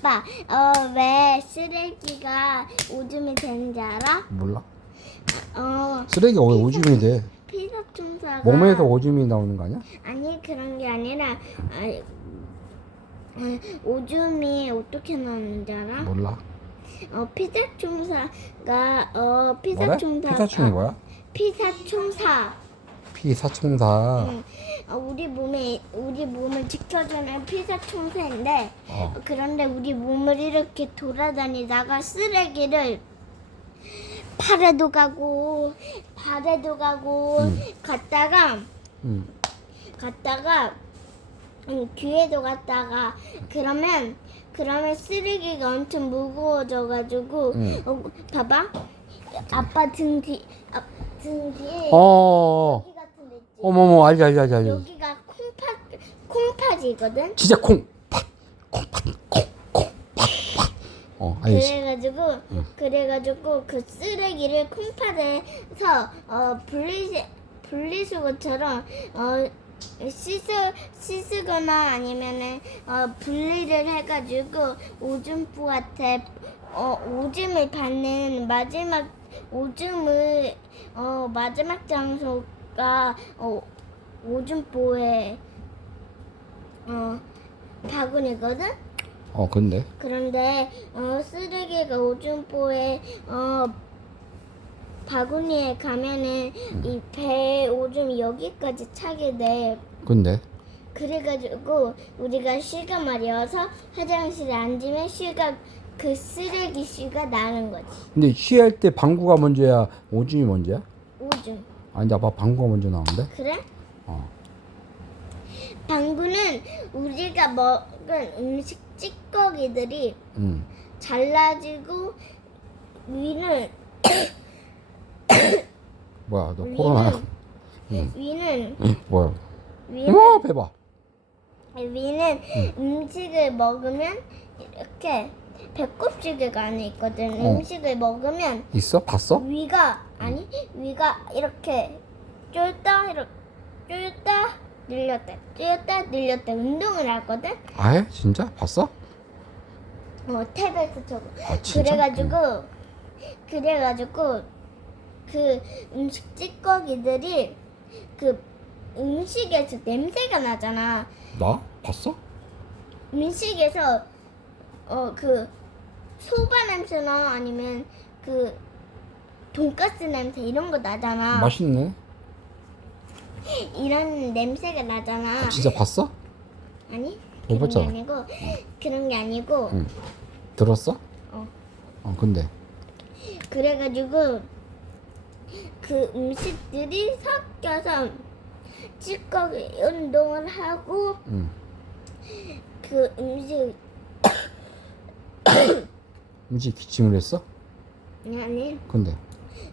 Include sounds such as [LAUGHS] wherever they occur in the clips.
아빠, 어, 왜 쓰레기가 오줌이 되는지 알아? 몰라. 어, 쓰레기가 왜 오줌이 돼? 피자 청사가 몸에서 오줌이 나오는 거 아니야? 아니 그런 게 아니라 아, 아, 오줌이 어떻게 나오는지 알아? 몰라. 어, 피자 청사가 어? 청사 피사충이 뭐야? 피자 청사. 피사충사. 응. 어, 우리 몸에 우리 몸을 지켜주는 피자 청소인데 어. 그런데 우리 몸을 이렇게 돌아다니다가 쓰레기를 팔에도 가고 발에도 가고 응. 갔다가 응. 갔다가 음, 귀에도 갔다가 그러면 그러면 쓰레기가 엄청 무거워져가지고 응. 어, 봐봐 아빠 등 뒤 아, 등 뒤에 어. 어머머 알지 알지 알지 알지. 여기가 콩팥 콩팥이거든. 진짜 콩. 팥. 콩팥. 콩. 콩. 팥. 팥. 어 알지. 그래가지고 응. 그래가지고 그 쓰레기를 콩팥에서 어 분리 분리수거처럼 어 씻어 씻으거나 아니면은 어 분리를 해가지고 오줌포한테 어 오줌을 받는 마지막 오줌을 어 마지막 장소 가어 오줌포에 어 바구니거든. 어 근데 그런데 어, 쓰레기가 오줌포에 어, 바구니에 가면은 이 배 오줌이 여기까지 차게 돼. 근데 그래가지고 우리가 쉬가 말이어서 화장실에 앉으면 쉬가 그 쓰레기 쉬가 나는 거지. 근데 쉬할 때 방구가 먼저야 오줌이 먼저야? 오줌. 아니 아빠 방구가 먼저 나오는데? 그래? 어. 방구는 우리가 먹은 음식 찌꺼기들이 응. 잘라지고 위는 [COUGHS] 뭐야 너 코로나? 위는 위는 응. 뭐야? 위는 우와 배봐. 위는 음식을 먹으면 이렇게 배꼽 시계가 안에 있거든. 어. 음식을 먹으면 있어? 봤어? 위가 아니 위가 이렇게 쫄다 이렇게 쫄다 늘렸다 쫄다 늘렸다 운동을 하거든. 아예? 진짜? 봤어? 어 탭에서 저거. 아 진짜? 그래가지고 그래가지고 그 음식 찌꺼기들이 그 음식에서 냄새가 나잖아. 나? 봤어? 음식에서 어 그 소바 냄새나 아니면 그 돈가스 냄새 이런 거 나잖아. 맛있네. 이런 냄새가 나잖아. 아, 진짜 봤어? 아니 못 그런 게 봤잖아. 아니고 그런 게 아니고 응. 들었어? 어. 어 근데 그래가지고 그 음식들이 섞여서 찌꺼기 운동을 하고 응. 그 음식 음식 기침을 했어? 아니 근데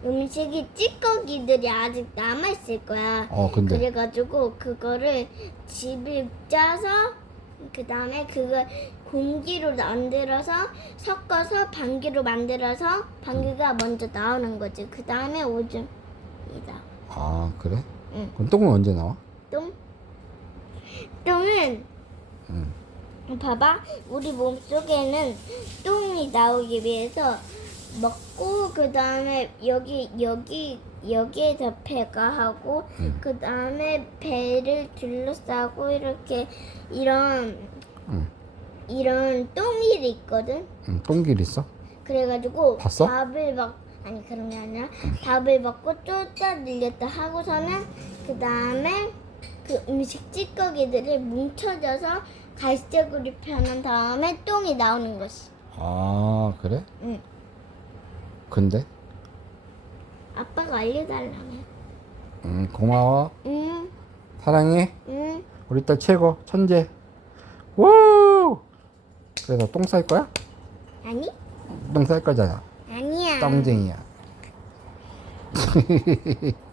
음식이 찌꺼기들이 아직 남아 있을 거야. 어 근데 그래가지고 그거를 집을 짜서 그 다음에 그걸 공기로 만들어서 섞어서 방귀로 만들어서 방귀가 먼저 나오는 거지. 그 다음에 오줌이다. 아 그래? 응. 그럼 똥은 언제 나와? 똥? 똥은 응. 봐봐 우리 몸 속에는 똥이 나오기 위해서 먹고 그 다음에 여기 여기 여기에서 배가 하고 응. 그 다음에 배를 둘러싸고 이렇게 이런 응. 이런 똥일이 있거든. 응. 똥길 있어? 그래가지고 봤어? 밥을 먹 아니 그런 게 아니라 밥을 먹고 쫓다 늘렸다 하고서는 그 다음에 그 음식 찌꺼기들이 뭉쳐져서 갈색으로 변한 다음에 똥이 나오는 것이. 아 그래? 응. 근데 아빠가 알려달라며. 응 고마워 응, 사랑해 응. 우리 딸 최고 천재 우 그래서 똥 쌀 거야? 아니? 똥 쌀 거잖아 아니야. 똥쟁이야 [LAUGHS]